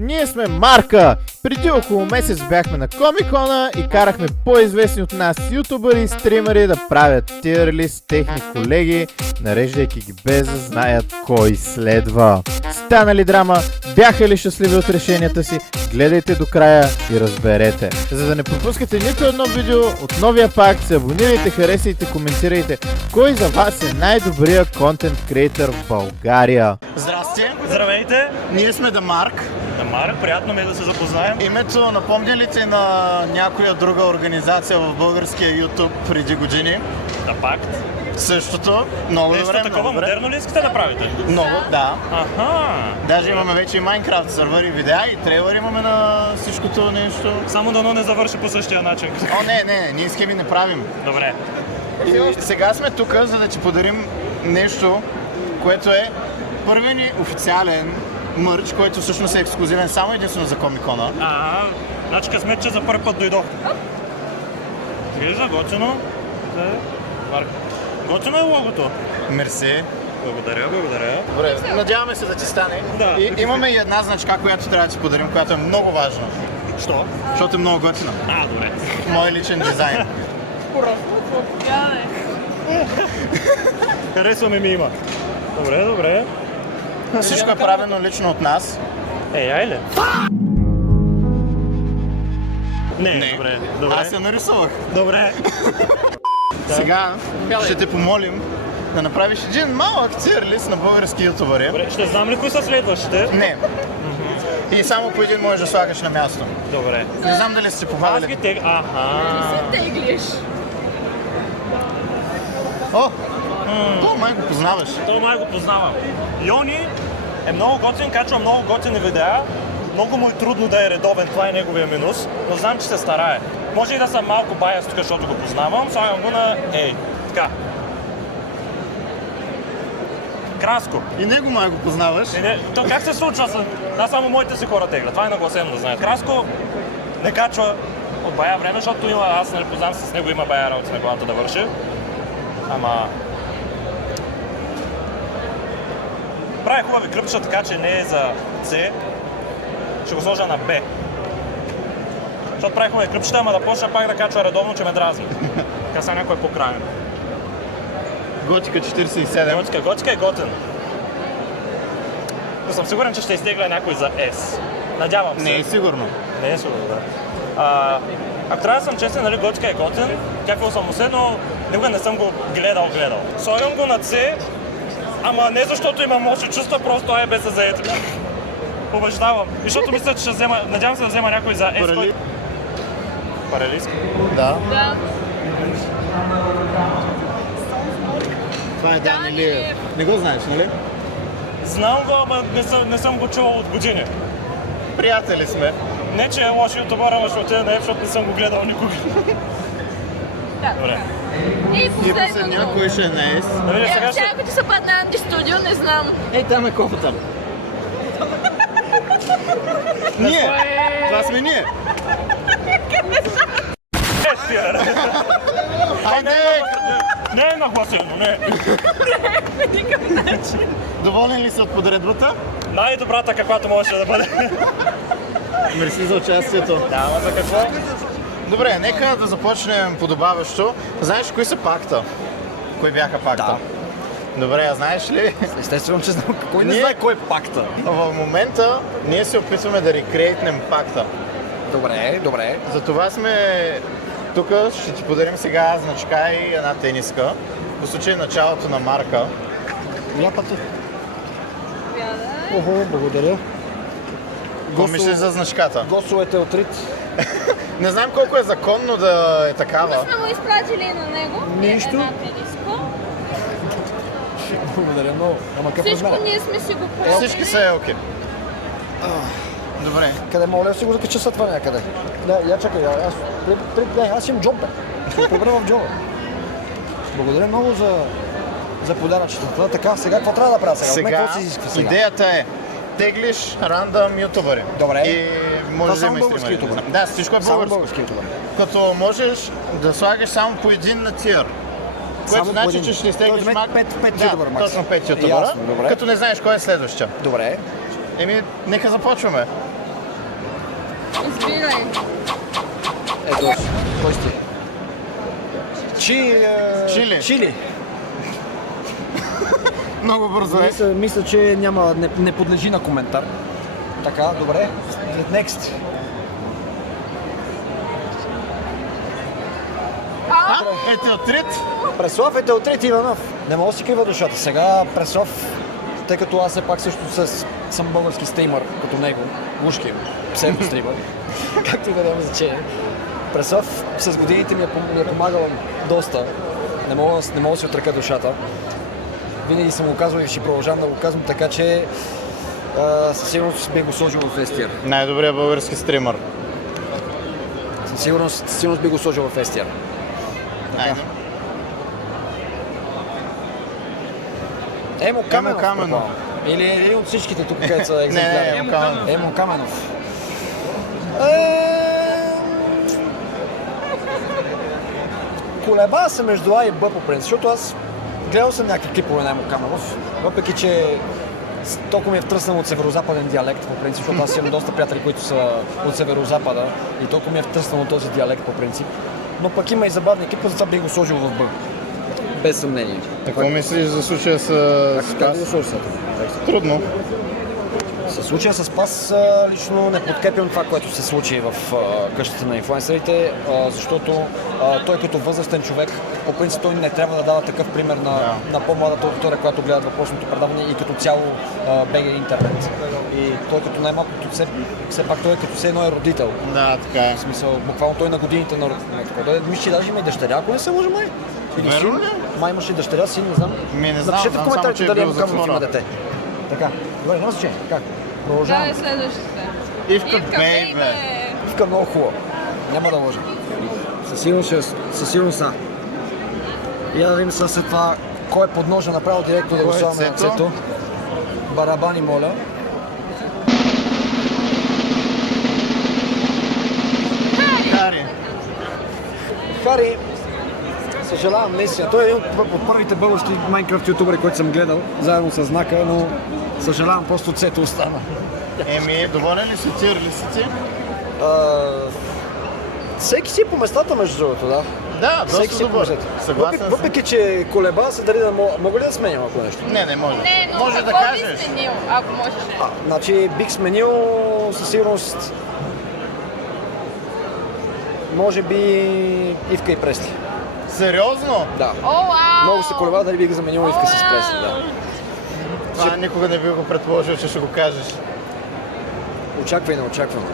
Ние сме Марка! Преди около месец бяхме на Комикона и карахме по-известни от нас ютубъри и стримери да правят тирли с техни колеги, нареждайки ги без да знаят кой следва. Стана ли драма? Бяха ли щастливи от решенията си? Гледайте до края и разберете. За да не пропускате нито едно видео от новия пак, се абонирайте, харесайте, коментирайте. Кой за вас е най-добрият контент креатор в България? Здрасти! Здравейте! Ние сме Дамарк. Дамарк, приятно ми е да се запознаем. Името напомня ли ти на някоя друга организация в българския YouTube преди години? Да, пакт. Същото. Много Нещо добре, такова много добре. модерно ли искате да правите? Много, да. Аха! Даже имаме вече и Майнкрафт сървъри, видеа и трейлър имаме на всичкото нещо. Само дано не завърши по същия начин. О, не, ние схеми не правим. Добре. И сега сме тук, за да ти подарим нещо, което е първият ни официален мърч, който всъщност е ексклузивен само единствено за Комикона. Значи късмет, че за първи път дойдох. Вижда, готино. Готино е логото. Мерси. Благодаря. Добре, надяваме се да ти стане. Да. И имаме и една значка, която трябва да ти подарим, която е много важна. Що? Защото е много готина. Добре. Мой личен дизайн. Харесваме ми има. Добре. Всичко е правено лично от нас. Айде. Не, добре. Аз я нарисувах. Добре. Сега ще те помолим да направиш един малък тирлист на български ютубъри. Добре, ще знам ли кои са следващите? Не. И само по един можеш да слагаш на място. Добре. Не знам дали сте Аз ги попадали. теглиш. О! То май го познаваш. Това май го познавам. Йони е много готин, качва много готини видеа. Много му е трудно да е редовен, това е неговия минус, но знам, че се старае. Може и да съм малко баяс тук, защото го познавам, слагам го на така. Краско. И него май го познаваш. То как се случва? Аз само моите си хора тегля, това е нагласено да знаят. Краско не качва от бая време, защото има, аз не познавам с него, има бая работа на главата да върши. Ама... прави хубави кръпчета, така че не е за C. Ще го сложа на Б. Защото прави хубави кръпчета, ама да почна пак да качва редовно, че ме дразни. Така са някой по-крайен. Готика 47. Готика е готин. Но съм сигурен, че ще изтегля някой за S. Надявам се. Не е сигурно. Не е сигурно, да. Ако трябва да съм честен, нали, готика е готин, кефил съм му се, но никога не съм го гледал. Слагам го на C, ама не защото имам лоши чувства, просто без да заето. Обещавам. И защото мисля, че ще взема, надявам се да взема някой за S. Паралийски? Да. Да. Това е Дани Лиев. Не го знаеш, нали? Знам го, ама не съм го чувал от години. Приятели сме. Не, че е лош ютубър, ама ще отида на F, защото не съм го гледал никога. Да. Добре. И последния, последното. кой ще е на Ес? Нали, сега ще... Сега като се падна Анди студио, не знам. Ей, там е кофата. Ние! Това сме ние! Хайде! Не е нагласено, не. Доволен ли си от подредбата? Най-добрата каквато можеше да бъде. Мерси за участието. Няма за какво. Добре, нека да започнем подобаващо. Знаеш кои са пакта? Кои бяха пакта? Да. Добре, а знаеш ли? Естествено, че знам. Кой не Ние- знае кой е пакта? В момента ние се опитваме да рекрейтнем пакта. Добре. Затова сме тук, ще ти подарим сега значка и една тениска. По случай началото на марка. Ляпата. Ого, благодаря. Какво мислиш за значката? Госовете от Рит. Не знам колко е законно да е такава. Сме му изпратили на него. Нищо. Една тениско. Благодаря много. Ама какъв Всичко размер? ние сме си го пратили. Всички са окей. Добре. Къде моля си го закача след това някъде? Не, я чакай, аз имам джоб, бе. Ще го прибера в джоба. Благодаря много за подаръчетата. Така, сега какво трябва да правя сега? От мен Сега какво се изисква сега? идеята е теглиш рандъм ютубъри. Добре. И можеш да само имаш български стримери. ютубъри? Да, всичко е Само българско. български ютубър. Като можеш да слагаш само по един на тир. Което Само по значи, един. че ще изтеглиш Тоест, мак... пет ютубъра макс. точно 5 ютубъра. Ясно, добре. Като не знаеш кой е следващия. Добре. Нека започваме. Избирай. Ето, кой сте? Чили. Чили. Много бързо е. Мисля, че не подлежи на коментар. Така, добре. Next. Етелтрит. Преслав Етелтрит Иванов. Не мога да си крива душата. Сега Преслав, тъй като аз все пак също съм български стримър, като него, ушки, псевдостримър, както и да няма значение. Преслав с годините ми е помагал доста. Не мога да си отрека душата. Винаги съм го казвал и ще продължавам да го казвам, така че със сигурност бих го сложил в Естиер. Най-добрият български стримър. Със сигурност бих го сложил в Естиер. Айде. Емо Каменов. Каменов. Или един от всичките тук, където са екземпляри. Емо Каменов. Емо Каменов. Колеба се между А и Б по принцип, защото аз гледал съм някакви клипове на Емо Каменов, въпреки че толкова ми е втръснал от северозападен диалект по принцип, защото аз имам доста приятели, които са от северозапада и толкова ми е втръснал от този диалект по принцип. Но пък има и забавни клипа, затова бих го сложил в Б. Без съмнение. Какво мислиш за случая с Как да го Спас? сложиш? Трудно. Със случая с Спас лично не подкрепям това, което се случи в къщата на инфлуенсърите, защото той като възрастен човек, по принцип той не трябва да дава такъв пример на по-младата аудитория, която гледат въпросното предаване и като цяло БГ интернет. И той като най-малко, все пак той като все едно е родител. Да, така е. В смисъл, буквално той на годините на такова. Мисля, че даже има и дъщеря, ако не се може май. Или Верно син. ли? Май имаше и дъщеря, син, не знам. Не знам, Напишете в знам коментарите само, че е дали бил Емо Каменов затвора. има дете. Така, добре, няма значение. Как? Да, Продължаваме. е следващата. Ивка Бейбе. Ивка много хубава. Няма да лъжа. Със сигурност са. И да видим след това кой е подножа направо директно да го Кой е слагаме на Цето? Цето. Барабани, моля. Хари. Хари, съжалявам наистина. Той е един от първите български Майнкрафт ютубери, които съм гледал, заедно с Знака, но съжалявам, просто Цето остана. Доволен ли си тир ли си ти? Всеки си по местата, между другото, да. Да, Всеки доста си по добър. местата. Съгласен съм. Въпреки, че колеба се дали да мога ли да сменям ако нещо? Не може. Не, но Може да какво кажеш. би сменил, ако можеш? Значи бих сменил със сигурност може би Ивка и Пресли. Сериозно? Да. О, вау! Много се колеба дали бих заменил Ивка с Пресли, да. Това никога не би го предположил, че ще го кажеш. Очаквай на очаквано.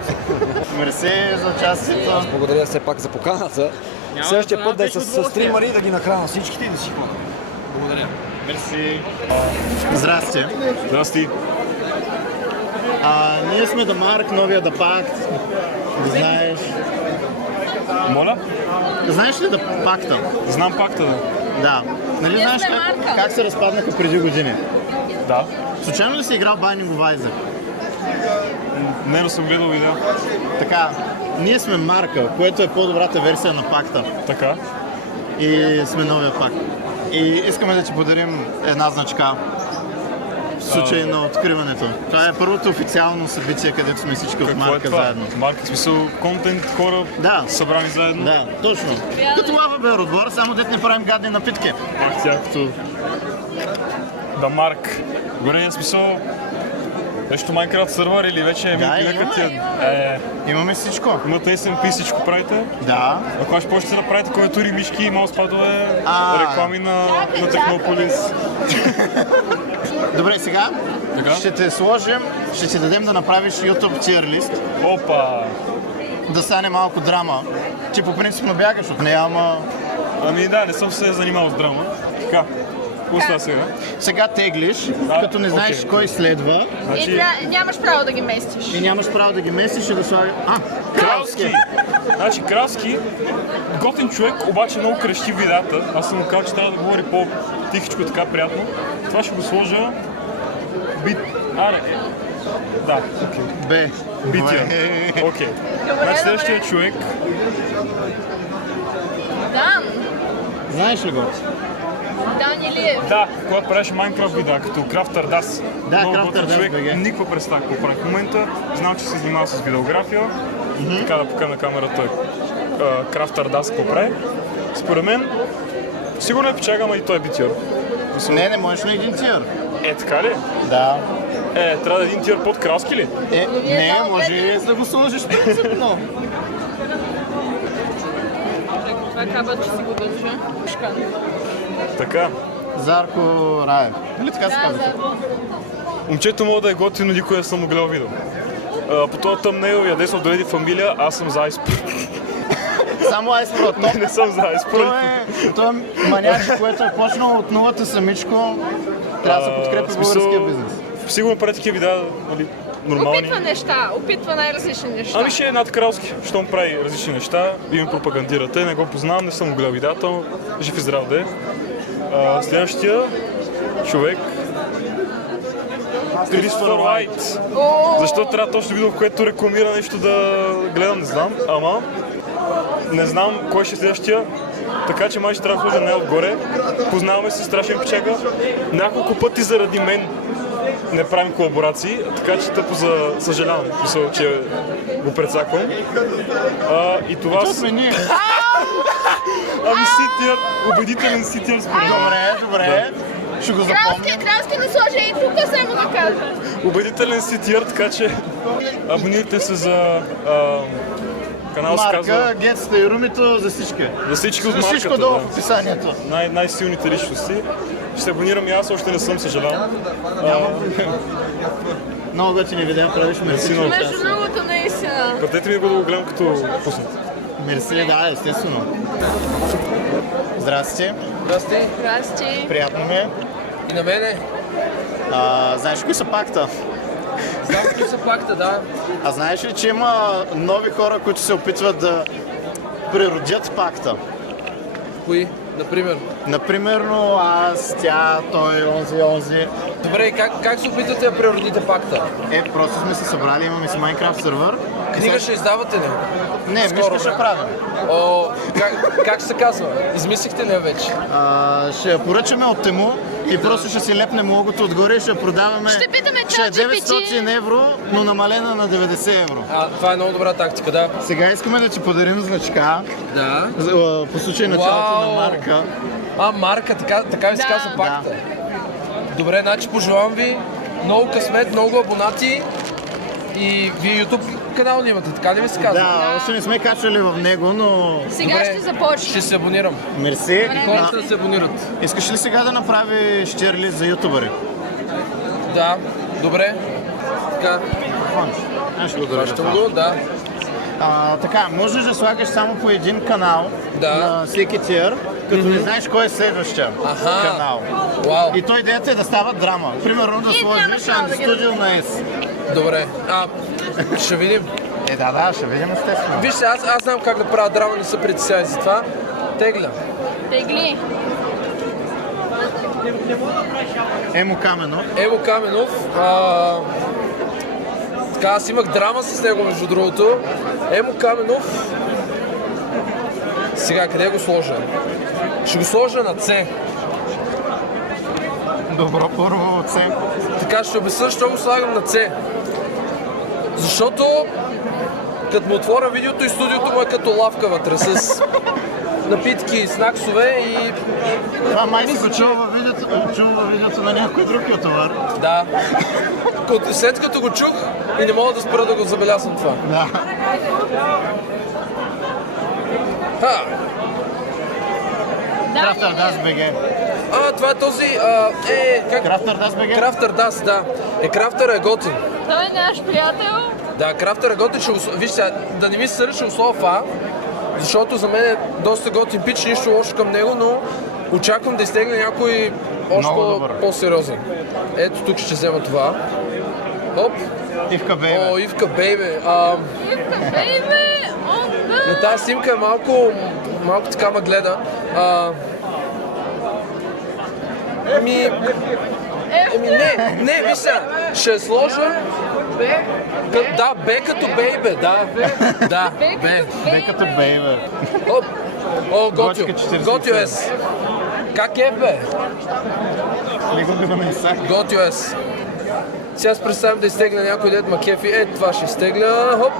Мерси за участието. Благодаря все пак за поканата. Следващия път да е с стримари да ги нахрана всичките и да си ходя. Благодаря. Мерси. Здрасти. Здрасти. Ние сме да Марк, новия да Пакт. Да знаеш. Моля? Знаеш ли да Пакта? Знам пакта, да. Да. Нали Ние знаеш сме Марка. как се разпаднаха преди години? Да. Случайно ли си играл Binding of Isaac? Не, но съм гледал видео. Така, ние сме Марка, което е по-добрата версия на Пакта. Така. И сме новия Пакт. И искаме да ти подарим една значка в случай на откриването. Това е първото официално събитие, където сме всички от Какво е Марка това? заедно. Марка, в смисъл контент, хора Да. събрани заедно. Да, точно. Като лава бе отбор, само дет не правим гадни напитки. Ах, тя като... Да, Марк. Горе, в смисъл... Нещо Minecraft сервер или вече е Да, някакъв имаме. Имаме всичко. Имате SMP, всичко правите. Да. Ако ще почнете да правите клавиатури, мишки, маускадове, реклами на Технополис. Добре, сега Така? ще те сложим, ще ти дадем да направиш YouTube tier list, Опа! да стане малко драма. Ти по принцип набягаш от нея, ама Ами да, не съм се занимавал с драма. Така, пуста сега. сега теглиш, като не знаеш окей. кой следва Значи, Нямаш право да ги местиш. и нямаш право да ги местиш и да слагаш... Кралски! Значи Кралски, готин човек, обаче много крещи в видеята. Аз съм му казал, че трябва да говори по-тихичко, така приятно. Това ще го сложа... Бит... Аре, да, окей. Б. Бития. Окей. Значи следващия човек... Дан. Знаеш ли го? Дани Лиев. Да, когато правеше Майнкрафт видеа, като Крафтър Дас. Да, Много Крафтър готин Дас човек, БГ. никаква представа какво прави в момента. Знам, че се занимава с видеография. Така да покажа на камерата Крафтър Дас какво прави. Според мен, сигурно е печага, ама и той е битиер. Не можеш на един тир. Е, така ли? Да. Трябва да е един тир под кралски ли? Не, може и да го сложиш принципно. Това кабел, че си го държа. Шкан. Така. Зарко Раев. Нали така се казва? Момчето мога да е готино, никой не съм го гледал видео. По този тъмнейл яде се отреди фамилия, аз съм за Айспро. Само Айспро. Не съм за Айспро. Той е маняк, което е почнал от нулата самичко. Трябва да се подкрепи българския бизнес. Сигурно прави такива видеа, нали, нормални. Опитва неща, опитва най-различни неща. Ами ще е над кралски, щом прави различни неща и ми пропагандирате. Не го познавам, не съм го гледал видеята, но жив и здрав да е. Следващия човек Кристофър Уайт. Защо трябва точно видео, в което рекламира нещо да гледам, не знам, ама не знам кой ще е следващия, така че май ще трябва да сложа не отгоре. Познаваме се, страшен печага. Няколко пъти заради мен не правим колаборации, така че тъпо съжалявам, мисля, че го прецаквам. И това сме ние. Ами ситиер, убедителен ситиер според мен. Добре. Ще го запомня. Кралски не сложи и тук само да кажа. Убедителен ситиер, така че абонирайте се за канал се казва Марка, гетста и румито за всички. за всички от За всичко марката. долу в описанието. Най-силните личности. Ще се абонирам и аз, още не съм, съжалявам. Много готини видеа правиш, мерси. Между другото, наистина. Пратете ми го да го гледам като пуснат. Мерси, да, естествено. Здрасти, Здрасти. Здрасти. приятно ми е. И на мене. Знаеш кои са пакта? Знам кои са пакта, да. А знаеш ли, че има нови хора, които се опитват да природят пакта? Кои? Например. Например, аз, тя, той, онзи. Добре, как се опитвате да природите пакта? Просто сме се събрали, имаме си Майнкрафт сервер. Книга ще издавате ли? Не, Скоро, мишка ще бе. правим. Как се казва? Измислихте ли я вече? Ще я поръчаме от Тему и просто ще си лепнем логото отгоре и ще я продаваме. Ще питаме Ще е ChatGPT. 900 евро, но намалена на 90 евро. Това е много добра тактика, да. Сега искаме да ти подарим значка Да. по случай началото на марка. Марка, така ви се Да. казва пакта. Добре, значи пожелавам ви много късмет, много абонати и вие YouTube канал ни имате, така ли ви се казва? Да, още не сме качвали в него, но... Сега Добре, ще започне. Ще се абонирам. Мерси. Хората да се абонират. Искаш ли сега да направиш тирлист за ютубъри? Да, добре. Така, Аз ще го това държа ще това. го, да. Така, можеш да слагаш само по един канал Да. на всеки тир, като не знаеш кой е следващия Аха. канал. Вау, И той идеята е да става драма. Примерно да И сложиш драма да ги студио на S. добре. Ще видим. Да, ще видим естествено. Вижте, аз знам как да правя драма, не се притеснявай за това. Тегля. Тегли. Емо Каменов. Ево Каменов. Така, аз имах драма с него, между другото. Емо Каменов. Сега, къде го сложа? Ще го сложа на С. Добро първо от С. Така, ще обясня, защо го слагам на С. Защото, като му отворя видеото и студиото му е като лавка вътре с напитки, снаксове и... Това май си Мисля, го че- чува във видеото на някой друг ютубър. Да. След като го чух и не мога да спра да го забелязвам това. Да. Крафтър Дас БГ. Това е този... Крафтър Дас БГ? Крафтър Дас, да. Крафтър е готин. Той е наш приятел. Да, крафтър е готин. Виж сега, да не ми се сърча услова фа, защото за мен е доста готин пич, нищо лошо към него, но очаквам да изтегне някой още Много добър. по-сериозен. Ето тук ще взема това. Оп. Ивка Бейбе. О, Ивка Бейбе. Ивка, бейбе! Но тази снимка е малко така ме гледа. Не, виж сега, ще сложа... Да, Б като бейбе, да. Да, Б. Бе като Бейбе. О, готио. Гочка 47. Готио е. Как е, бе? Не го гледаме сак. Готио е. Сега се представям да изтегля някой дед ма кефи. Ето това ще изтегля. Хоп!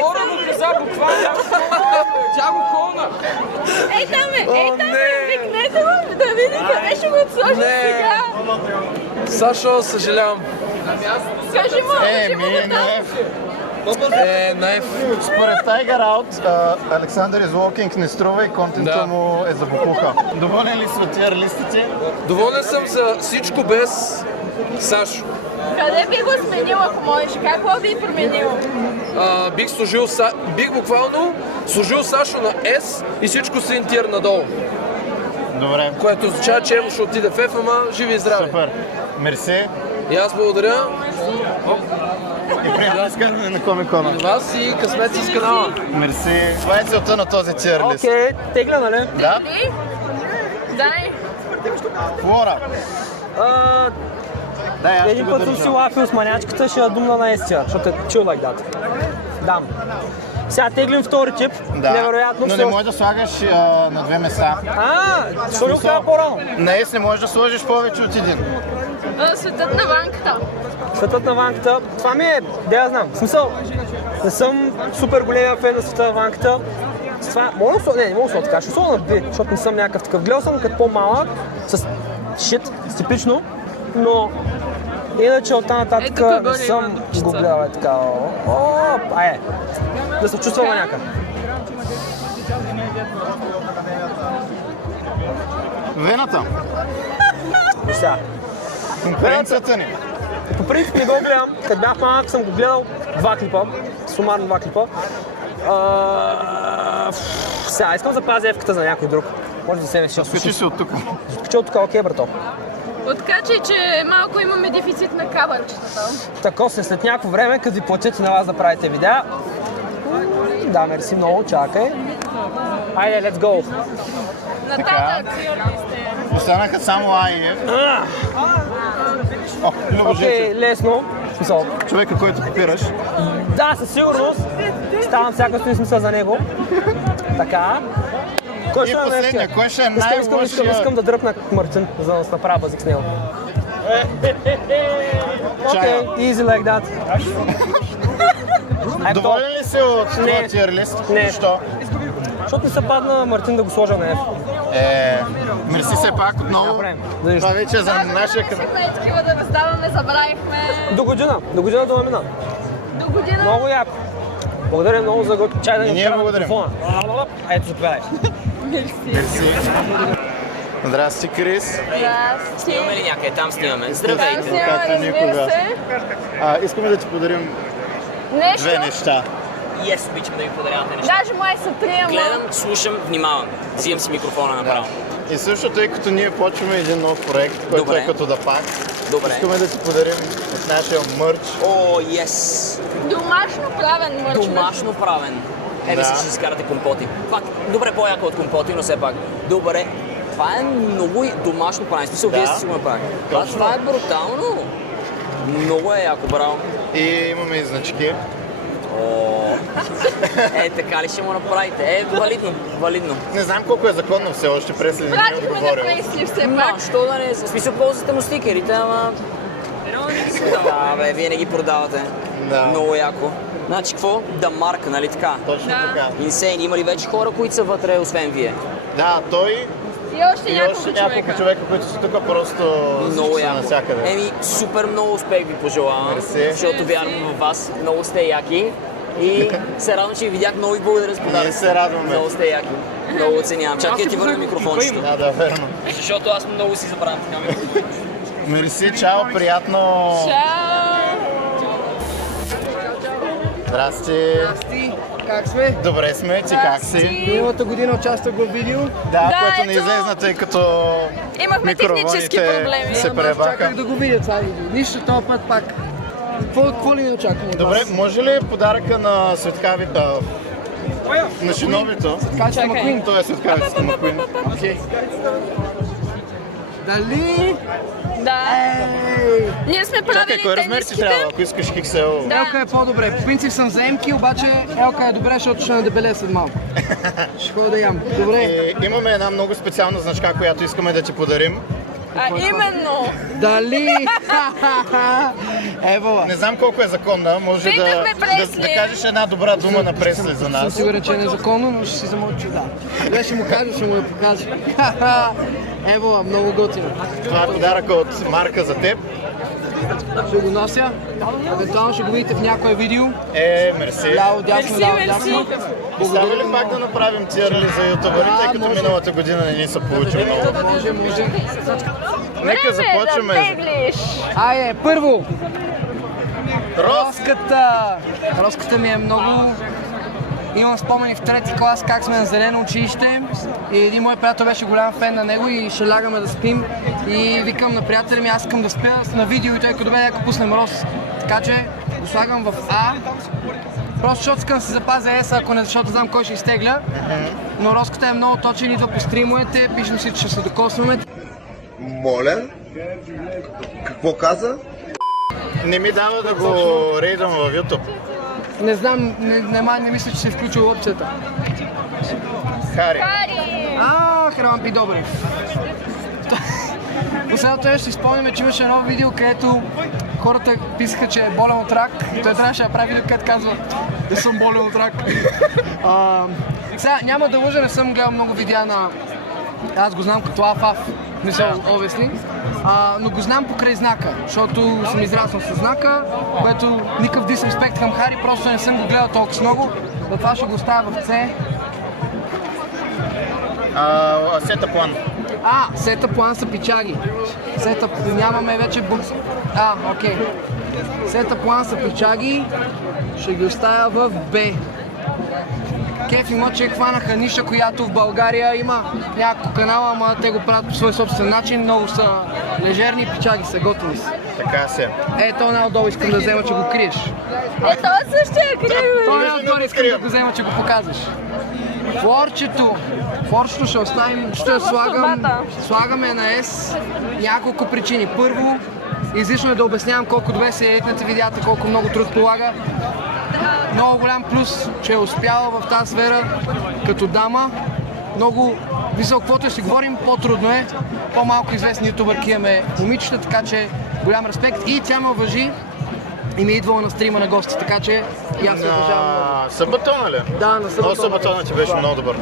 Хора му каза буквално. Тя го колна. Ей там е, викнете му да види къде ще го отсложи сега. Сашо, съжалявам. Кажи му, кажи му го там. Наев. Според Tiger Out, Александър is walking не струва и контента му е за букуха. Доволен ли си от тия листите? Доволен съм за всичко без Сашо. Къде би го сменил, ако можеш? Какво би променил? Бих буквално сложил Сашо на S и всичко с интир надолу. Добре. Което означава, че Ево ще отиде в F, ама живи и здрави. Супер. Мерси. И аз благодаря. И приятно изкарване на Комикона. На вас и късмет с канала. Мерси. Това е целта на този тир лист. Окей, тегля, нали? Да. Ли? Дай. Флора. Дай, аз ще Един го път съм си държа. лафил с манячката, ще я думна на естия, защото е chill like that. Дам. Сега теглим втори тип. Да. Невероятно. Но все не още- можеш да слагаш на две места. Защо не го каза по-рано? На ес не можеш да сложиш повече от един. Светът на ванката. Светът на ванката. Това ми е, да я знам. В смисъл, не съм супер големия фен на света на ванката. С това, мога да не мога да така, ще сложа на B, защото не съм някакъв такъв. Гледал съм като по-малък, с шит, с типично, но иначе оттам нататък тук горе не съм има дупчица. го гледал е така. Да се чувства маняка. Вената. Сега. Конкуренцията ни. По принцип не го гледам. Като бях малък съм го гледал 2 клипа, сумарно 2 клипа. Сега искам да запазя ефката за някой друг. Може да се не ще Скачи се от тук. скачи от тук, окей, брато. Откачай, че малко имаме дефицит на кабелчетата. Тако се след някакво време, като ви платят и на вас да правите видеа. Да, мерси много, чакай. Айде, let's go. Нататък. Останаха само А и Е. О, Любо Жечев. Окей, лесно. В смисъл, Човека, който копираш. да, със сигурност. Ставам всяка стои смисъл за него. Така. Кой И ще е последния, най-лошия? кой ще е най-лошия? Искам да дръпна Мартин, за да се направя базик с него. Окей, easy like that. Доволен ли си от Не. това тир лист? Не. Защо? Защото не се падна Мартин да го сложа на F. Мерси все пак отново. Направим. Това вече е за нашия канал. Искаме такива да раздаваме, забравихме. До година да мина. До година. Много яко. Благодаря много за готов чай да И ни ние вкараме благодарим. телефона. Ето, заповядай. Мерси. Здрасти, Крис. Здрасти. Снимаме ли някъде? Там снимаме. Там Здравейте! снимаме, както разбира никога. се. Искаме да ти подарим Нещо. две неща. И аз обичам да ви подарявате неща. Даже май са три, ама. Гледам, слушам, внимавам. Взимам си микрофона направо. И също, тъй като ние почваме един нов проект, който Добре. е като да пак, Добре. искаме да ти подарим от нашия мърч. О, ес! Домашно правен мърч. Домашно правен. Да. Мисля, че си изкарате компоти. Пак, добре, по-яко от компоти, но все пак. Добре. Това е много домашно правен. В смисъл, Да. вие сте си го направили. Точно. Това е брутално. Много е яко, браво. И имаме и значки. О, така ли ще му направите? Валидно. Не знам колко е законно все още, преслед не ми е Пратихме на отговорил. Пресли все Но, пак. що да не? В смисъл, ползвате му стикерите, ама... Да, бе, вие не ги продавате. Да. Много яко. Значи, какво? Да марка, нали така? Точно Да. така. Инсейн, има ли вече хора, които са вътре, освен вие? Да, той И още и няколко още няколко човека, които са тук просто Много са яко. навсякъде. Еми, супер много успех ви пожелавам, Мерси. защото вярвам в вас. Много сте яки. И се радвам, че ви видях. Много ви благодаря за Ние подаръците. се радваме. Много сте яки. Много оценявам. Чакай да ти върна микрофончето. Да, верно. Защото аз много си забравям така. Мерси, чао, приятно. Чао! Здрасти. Как сме? Добре сме, ти как си? Миналата година участвах в видео. Да, Да, което не ето. излезна, тъй като Имахме технически микрофоните проблеми. се пребаха. Чаках да го видя това видео. Нищо този път пак. Какво ли ми очакваме? Добре, може ли подаръка на Светкавита? На Шинобито? Кача Макуин. Той е Светкавица Макуин. Окей. Дали? Да. Ние сме правили Чакай, кой размер ти тениските. трябва, ако искаш XL? Да. Елка е по-добре. По принцип съм за емки, обаче Елка е добре, защото ще надебелея след малко. Ще ходя да ям. Добре. Имаме една много специална значка, която искаме да ти подарим. А именно. Дали? Евала. Не знам колко е законна, може Питахме Пресли. да кажеш една добра дума на Пресли за Съм нас. сигурен, че е незаконно, но ще си замълча, да. Добре, ще му кажа, ще му я покажа. Евала, много готино. Това е подарък от Марка за теб. Ще го нося. Евентуално ще го видите в някое видео. Мерси. Ляво, дясно, ляво, Мерси, дясно. Става ли пак да направим тирли за ютубъри, тъй като може. миналата година не ни са получили много? Може. Нека започваме. Да теглиш. Айде, първо, Рос! Роската. Роската ми е много... Имам спомени в трети клас как сме на зелено училище и един мой приятел беше голям фен на него и ще лягаме да спим и викам на приятеля ми, аз искам да спя на видео и той като добре, нека пуснем Рос. Така че го слагам в А, просто защото искам да се запазя S, ако не, защото знам кой ще изтегля. Но Роската е много точен, идва по стримовете, пишем си, че ще се докосваме. Моля? Какво каза? Не ми дава да го рейдам в YouTube. Не знам, не мисля, че се е включила опцията. Хари. Хрампи Добрев. Последното ще си спомняме, че имаше едно видео, където хората писаха, че е болен от рак. Той трябваше да прави видео, където казва, да съм болен от рак. Сега няма да лъжа, не съм гледал много видеа на... Аз го знам като Аф, мисля, obviously. Но го знам покрай знака, защото съм израснал с знака, което никакъв дисреспект към Хари, просто не съм го гледал толкова много. Затова ще го оставя в С. Сета план. Сета план са пичаги. Нямаме вече окей. Сета план са пичаги. Ще ги оставя в Б. Кеф има, че хванаха ниша, която в България има няколко канала, ама те го правят по свой собствен начин. Много са лежерни, пичаги са, готини са. Така се. То най-отдолу искам да взема, че го криеш. Това също е криво. То най-отдолу искам да го взема, че го показваш. Флорчето ще оставим, ще слагаме на S няколко причини. Първо, излишно е да обяснявам колко добре се едитнете видеята, колко много труд полага. Много голям плюс, че е успяла в тази сфера като дама. Много, мисля, каквото си говорим, по-трудно е. По-малко известни ютубърки имаме момичета, така че голям респект. И тя ме уважи и ми е идвала на стрима на гости, така че и аз се уважавам много. Сабатона ли? Да, на Сабатона. Сабатона ти беше много добър.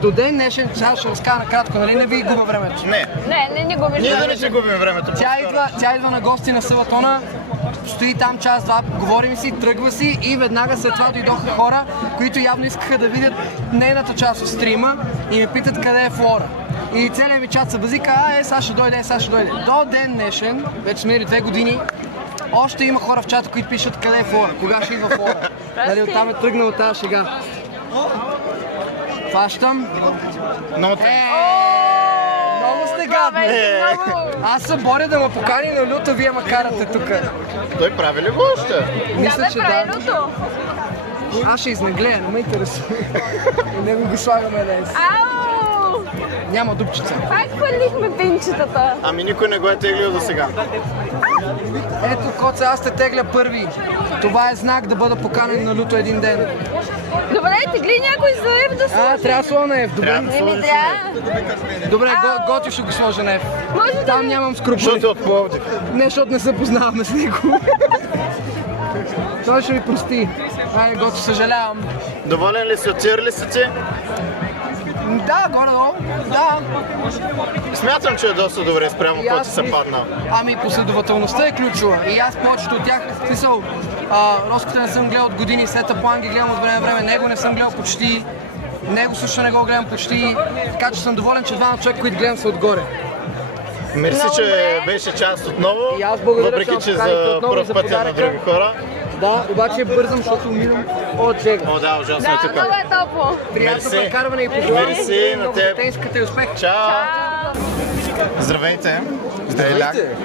До ден днешен, сега ще разкажа накратко, нали не ви губа времето? Не губиш. Ние да не си губим времето. Тя идва на гости на Сабатона, стои там час-два, говорим си, тръгва си и веднага след това дойдоха хора, които явно искаха да видят нейната част от стрима и ме питат къде е Флора. И целият ми чат се възика, сега ще дойде. До ден днешен, вече сме 2 години, още има хора в чата, които пишат къде е Флора, кога ще идва Флора. Дали оттам е тръгнала тази шега. Фащам. Много сте гадни. Аз се боря да ме покани на люто, вие ме карате тук. Той прави ли го още? Мисля, че да. Аз ще изнаглея, не ме интересува. И него го слагаме днес. Няма дупчица. Пак хвърлихме пинчетата. Ами никой не го е теглил до сега. Ето, Коце, аз те тегля първи. Това е знак да бъда поканен на люто един ден. Добре, тегли някой за Ев да сложи. Трябва да сложа на Ев, добре? Добре, Готю ще го сложа на Ев. Там нямам скрупули. Защото е от Пловдив. Не, защото не се познаваме с него. Той ще ми прости. Готю, съжалявам. Доволен ли си от тирлистите? Да, горе-долу, да. Смятам, че е доста добре спрямо който се падна. Ами последователността е ключова и аз повечето от тях, в смисъл, Роската не съм гледал от години, Сета план ги гледам от време на време, него не съм гледал почти, него също не го гледам почти, така че съм доволен, че двама човека, които гледам са отгоре. Мерси, че беше част отново, въпреки че за първ път на други хора. Да, обаче бързам, защото умирам от жега. О, да, ужасно е тук. Много е топло. Приятно прекарване и пожелавам. Мерси на теб. Тенската и успех. Чао! Здравейте! Здравейте!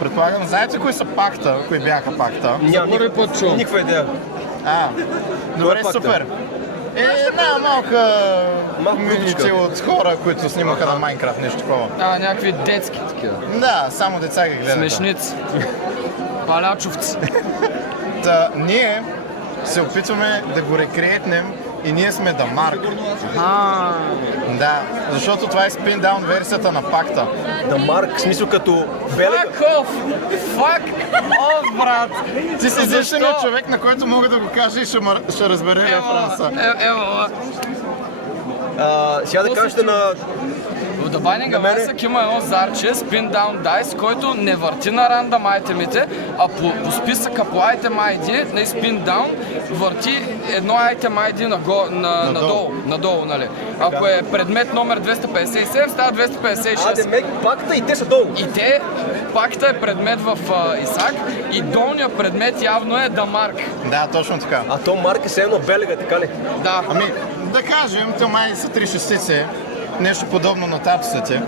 Предполагам, знаете кои са пакта? Кои бяха пакта? Няма никаква идея. Добре, супер. Една малка миличе от хора, които снимаха на Майнкрафт, нещо такова. Някакви детски такива. Да, само деца ги гледаха. Смешници. Палячовци. Та, ние се опитваме да го рекреетнем и ние сме Дамарк. Да, защото това е спин-даун версията на пакта. Дамарк, в смисъл като белег. Fuck off, брат! Ти си единственият човек, на който мога да го кажа и ще разбере референса. Сега да кажете на... В The Binding of Isaac има едно зарче, Spin Down Dice, който не върти на рандъм айтемите, а по списъка по Item ID на Spin Down върти едно Item ID надолу, нали? Ако е предмет номер 257, става 256. Пакта и те са долу. И пакта е предмет в Исак и долният предмет явно е Дамарк. Да, точно така. А то Марк е все едно белега, така ли? Да. Ами, да кажем, те май са 3 шестици, нещо подобно на тапсите.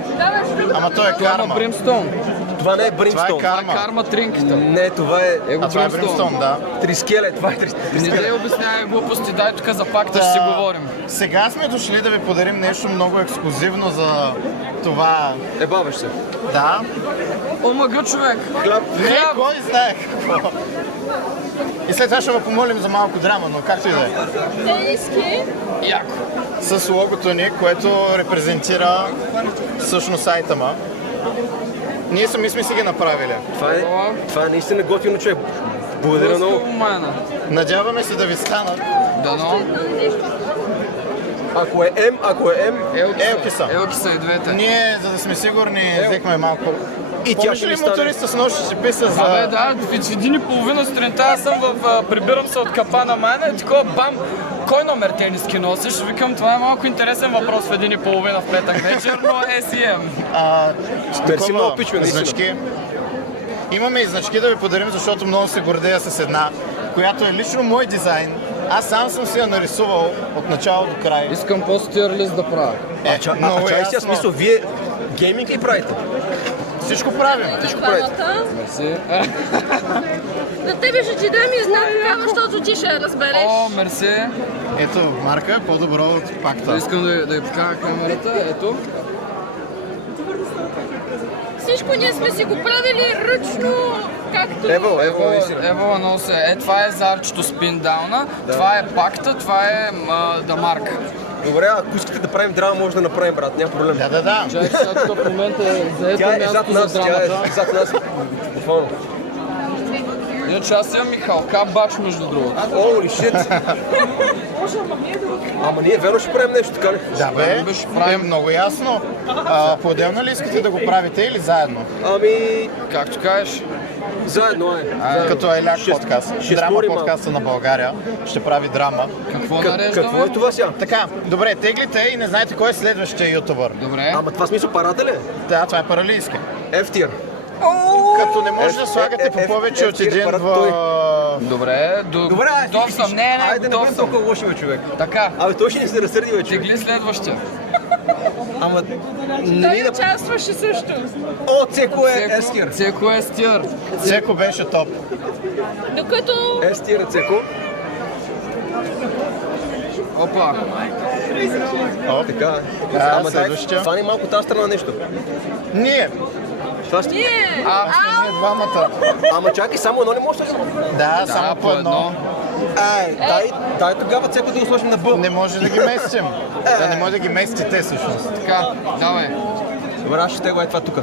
Ама той е карма. Бримстоун. Това не е Бримстоун. Това е карма. Карма тринката. Не, това е... Това е Бримстоун, да. Трискеле, това е Не дай обяснявай глупости, дай тук за пакта ще си говорим. Сега сме дошли да ви подарим нещо много ексклюзивно за това... Бавиш се. Да. Омага, човек. Не, кой знае какво. И след това ще ви помолим за малко драма, но както и да е. Тениски. Яко. С логото ни, което репрезентира всъщност айтема. Ние сами сме си ги направили. Това е наистина готино, човек. Благодаря много. Надяваме се да ви станат. Дано. Ако е Елки са. Елки са и двете. Ние, за да сме сигурни, взехме малко. И тя ще ли ми стане. моториста с нощ ще писа за... Абе, да, в 1:30 сутринта аз съм прибирам се от капана майна и такова бам, кой номер тениски носиш? Викам, това е малко интересен въпрос в 1:30 в петък вечер, но SEM. Мерси много, пичове, значки. Имаме и значки да ви подарим, защото много се гордея с една, която е лично мой дизайн. Аз сам съм си я нарисувал от начало до край. Искам по-стир лист да правя. Много чай ясно. си, смисъл, вие гейминг ли правите? Всичко правим. Всичко правите. Мерси. На тебе ще ти дам и знак такава, защото ти ще разбереш. О, мерси. Ето, Марка е по-добро от пакта. Искам да я покажа камерата, ето. Всичко ние сме си го правили ръчно, както... Ево, носе. Това е зарчето спиндауна, това е пакта, това е Дамарк. Добре, ако искате да правим драма, може да направим, брат, няма проблем. Да. Чай, сега тук в момента е заето място за драмата. Тя е зад нас, буквално. Иначе аз имам и халка бач, между другото. Holy shit! Ама ние верно ще правим нещо, така ли? Да бе, правим много ясно. По-отделно ли искате да го правите или заедно? Ами... Както кажеш. Заедно е. Като Еляк подкаст. Драма спорим подкаста на България. Ще прави драма. Какво нареждаме? Какво е това сега? Така, добре, теглите и не знаете кой е следващия ютубър. Добре. Ама това смисъл парата ли? Да, това е паралийски. F-tier. Като не може да слагате по повече от един в... Добре, готов съм. Не, айде не бъдем толкова лоши, бе, човек. Така. Абе, той ще ни се разсърди, бе, човек. Тегли следващия. Ама... Той участваше също. О, Цеко е S-tier. Цеко е S-tier. Цеко беше топ. Докато... S-tier е Цеко. Опа. Така. Ама това не е малко тази страна нещо. Ние. Това ще... Ние! Ние двамата. Ама чакай, само едно не може да има. Да, само по едно. Дай тогава Цеко да го сложим на Б. Не може да ги местим. Да, не може да ги местите всъщност. Така, давай. Добре, аз ще тега това тук.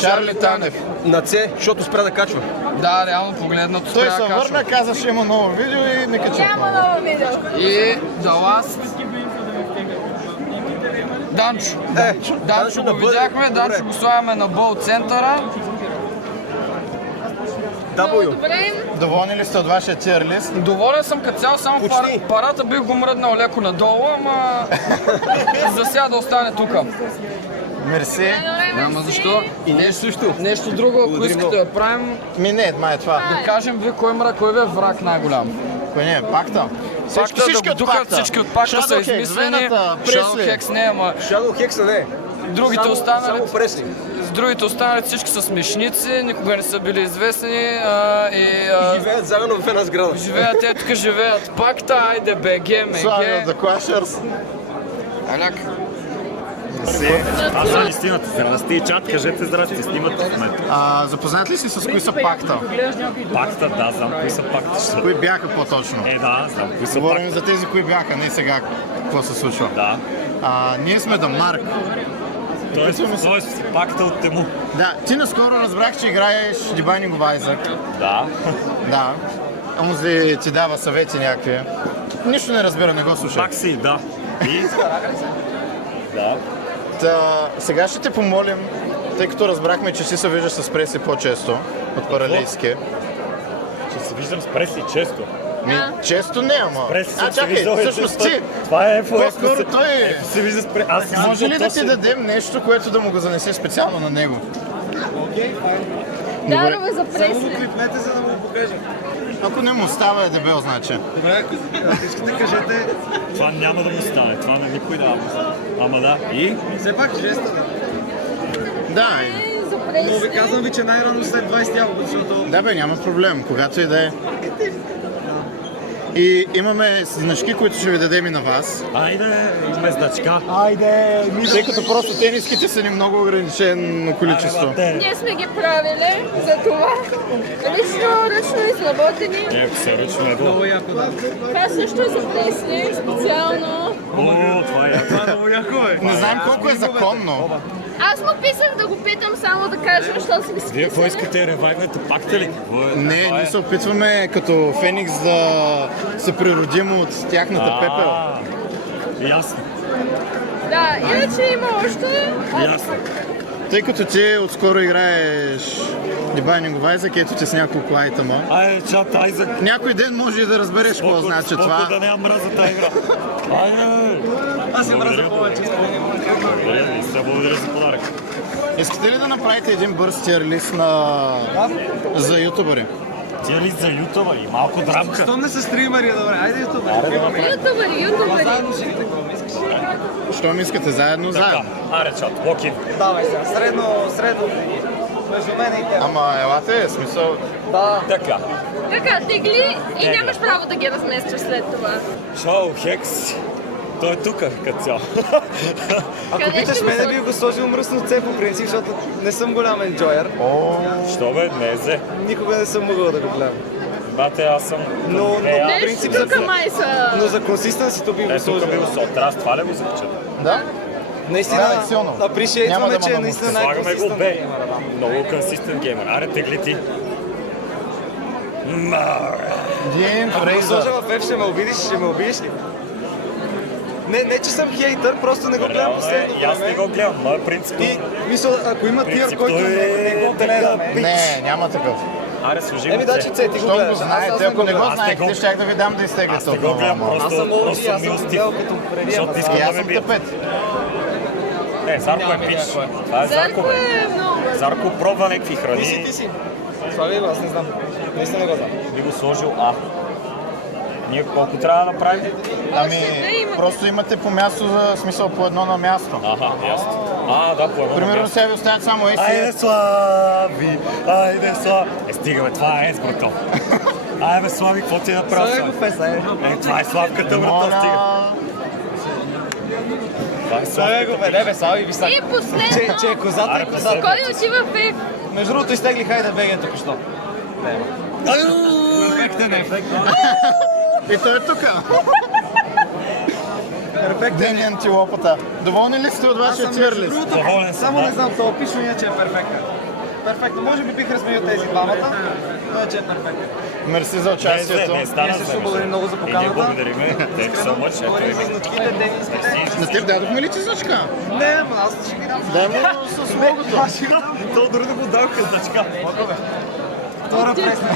Чарли Танев. На С, защото спря да качва. Да, реално погледнато Той спря се да качва. върна, каза, ще има ново видео и не кача. Няма ново видео. И The Last. Данчо. Данчо го видяхме, Данчо го слагаме на бол центъра. W. Добре. Доволни ли сте от вашия тир лист? Доволен съм като цяло, само парата бих го мръднал леко надолу, ама за сега да остане тука. Мерси. Няма защо. И Нещо друго, ако искате да правим, Не, май е това. да кажем вие кой ви е враг най-голям. Кой не е? Пакта? Всички от пакта. Всички от пакта са измислени. Shadow Hex не, ама Shadow Hex не е. другите останали. Само пресни. С другите останали всички са смешници, никога не са били известни и живеят заедно в една сграда. Живеят, те тук живеят пакта, айде БГ, МГ. Славя за Клашърс. Аляк. Аз съм истината, трябва да сте и чат, кажете здрасти, снимате в момента. Запознат ли си с кои са пакта? Пакта, да, знам кои са пакта. Кои бяха по-точно? Да, знам кои са Говорим пакта. за тези, кои бяха, не сега какво се случва. Да. Ние сме да Марк. Тоест пакта от Тему. Да, ти наскоро разбрах, че играеш The Binding of Isaac. Да. Да. Онзи ти дава съвети някакви. Нищо не разбира, не го слушай. Пак си, да. И? Да. Сега ще те помолим, тъй като разбрахме, че си се виждаш с Преси по-често от паралийски. Ще се виждам с Преси често. Често не, ама. Преси съм се чакай, виждал всъщност ти. Това е По-скоро той е. се вижда с Преси. Може ли да ти дадем нещо, което да му го занесе специално на него? Дарове за преси. Клипнете, за да му го покажем. Ако не му става е дебел, значи. Добре, ако искате, кажете. Това няма да му стане, това на никой няма му стане. Ама да. И? Все пак жеста, да. Да, За Но ви преси. казвам ви, че най-рано след 20 август, защото... да бе, няма проблем, когато и да е. И имаме значки, които ще ви дадем и на вас. Айде, имаме значка. Айде, Тъй като просто тениските са ни много ограничено количество. Ние сме ги правили за това. Ръчно изработени. Ако се ръчно е било. много яко, да. Това също е за преси, специално. О, това е яко. Това е много яко, бе. Не знаем колко е законно. Аз му писах да го питам само да кажа, защото си ги Вие какво списали. искате, ревайвнете пакта ли? Какво е? Не, ние се опитваме като Феникс да се природим от тяхната пепел. Ясно, Да, иначе има още. ясно. Тъй като ти отскоро играеш The Binding of Isaac, ето ти с няколко айтема. Айде, чат, Айзак. Някой ден може и да разбереш какво значи това. да няма мраза тази игра. Айде. Аз им мразя повече. Благодаря ви, благодаря за подарък. Искате ли да направите един бърз тир лист за ютубъри? Тия лист за ютуба и малко драмка. Щом не са стримери, добре. Айде ютубери. Ютубъри. Заедно ще ги такова, искаш. Щом искате заедно, заедно. Аре, чат, локин. Давай сега. Средно. Между мен и теб. Ама елате, смисъл. Да. Така. Така, тегли и нямаш право да ги разместваш след това. Шоу, Хекс. Той е тук, като цяло. Ако Къде питаш ще мене, го би го сложил мръсно це по принцип, защото не съм голям енджойер. Що бе, не е зе. Никога не съм могъл да го гледам. Бате, аз съм... Но Нещо принцип тук май са. Но за консистенсито би го Тук сложил. бил с отрас, това ли го закачат? Да? Наистина, силно. Няма апришейтваме, да че е мога наистина Слагаме го най-консистент. бе. Много консистент геймер. Аре, тегли ти. Дин Ако го Фрейзър. сложа в F, ще ме обидиш ли? Не, че съм хейтър, просто не го гледам последно И аз не време. го гледам, но принципно... И мисля, ако има тир, Принцип, който той не го гледаме. Не, няма такъв. Аре, служи го Еми да, че це, ти го Щом го гледаш. знаете, ако не го Аз не знаете, го- щях да ви дам да Аз изтегляте не го гледам, отново. Аз съм просто OG, съм аз съм милостив. гледал като преди. Защото ама искам И да аз ме съм бият. тъпет. Зарко е пич. Това е Зарко, Зарко бе. е много. Зарко пробва някакви Ти храни. си. Слави, аз не знам. Наистина не го знам. Би го сложил А. Ние колко трябва да направим? Ами, две има. просто имате по място, за смисъл по едно на място. Аха, ясно. Да, по едно Примерно място. сега ви оставят само еси. Айде, Слави! Айде, Слави! Стигаме, това е Ес, брато. Айде, Слави, какво ти е направил? Слави го феса, Това е Славката, брато, стига. Това е Слави го, Славката. бе, не бе, Слави ви са. И последно. Че е козата и козата. Кой отива в Еф? Между другото изтегли хайде БГ току-що. Перфектен ефект. И той е тука. Дени антилопата. Доволни ли сте от вашия тир лист? Доволен съм, Само да. не знам, това опиша иначе е перфектен. Перфектно. Може би бих разменил тези двамата, но че е перфектен. Мерси за участието. Не стана Ние също за благодарим много за И ние поканата. благодариме. Thank you so much. Говорим за значките, дениските. На теб дадохме ли ти значка? Не, ама аз ще ги дам. Дай му с логото. Аз ще ги дам. То дори да го дал като значка. Втора пресна.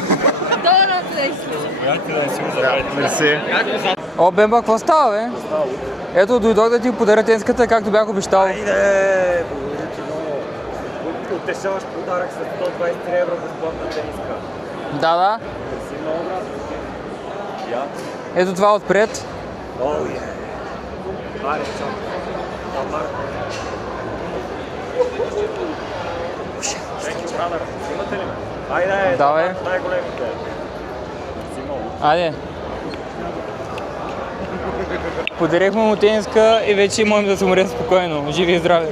Втора преси. Приятели, да си го забравите. Мерси. О, Бемба, какво става, бе? Ето, дойдох да ти подаря тенската, както бях обещал. Айде! Благодаря ти много. Утешаваш подарък с 123 евро безплатна тениска. Да. Мерси много, брат. Я? Ето това отпред. О, е. Аре, чао. Марко. Имате ли ме? Айде, Давай. най-големите. Айде. Подарихме му тениска и вече можем да се умрем спокойно. Живи и здрави!